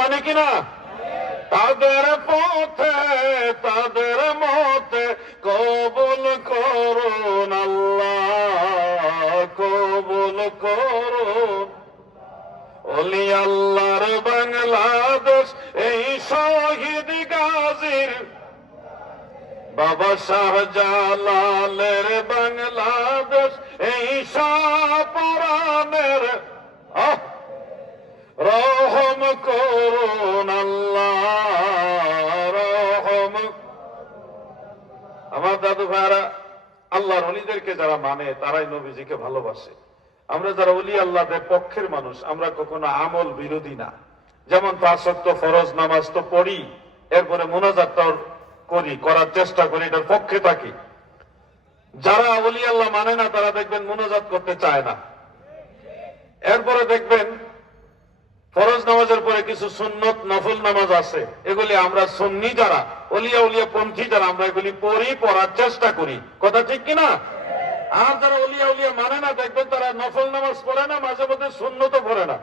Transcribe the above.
মানে কিনা? তাদের পথে তাদের মতে কবুল করুন আল্লাহ, কবুল করুন। ওলি আল্লাহর বাংলাদেশ এই শহীদ গাজীর, বাবা শাহজালালের বাংলাদেশ এই শাহপরানের, রহম করুন আল্লাহ, রহম। আমার দাদু ভাইরা, আল্লাহর ওলিদেরকে যারা মানে তারাই নবীজিকে ভালোবাসে। আমরা যারা ওলি আল্লাহদের পক্ষের মানুষ, আমরা কখনো আমল বিরোধী না। যেমন 5 ওয়াক্ত ফরজ নামাজ তো পড়ি, এরপরে মুনাজাতটাও করি, করার চেষ্টা করি, এটার পক্ষে থাকি। যারা ওলি আল্লাহ মানে না তারা দেখবেন মুনাজাত করতে চায় না। এরপরে দেখবেন ফরজ নামাজের পরে কিছু সুন্নত নফল নামাজ আছে, এগুলি আমরা সুন্নি যারা ওলিয়া উলিয়া পন্থী যারা, আমরা এগুলি পড়ি, পড়ার চেষ্টা করি। কথা ঠিক কিনা? আর যারা ওলিয়া উলিয়া মানে না দেখবেন তারা নফল নামাজ পড়ে না, মাঝে মধ্যে সুন্নতও পড়ে না।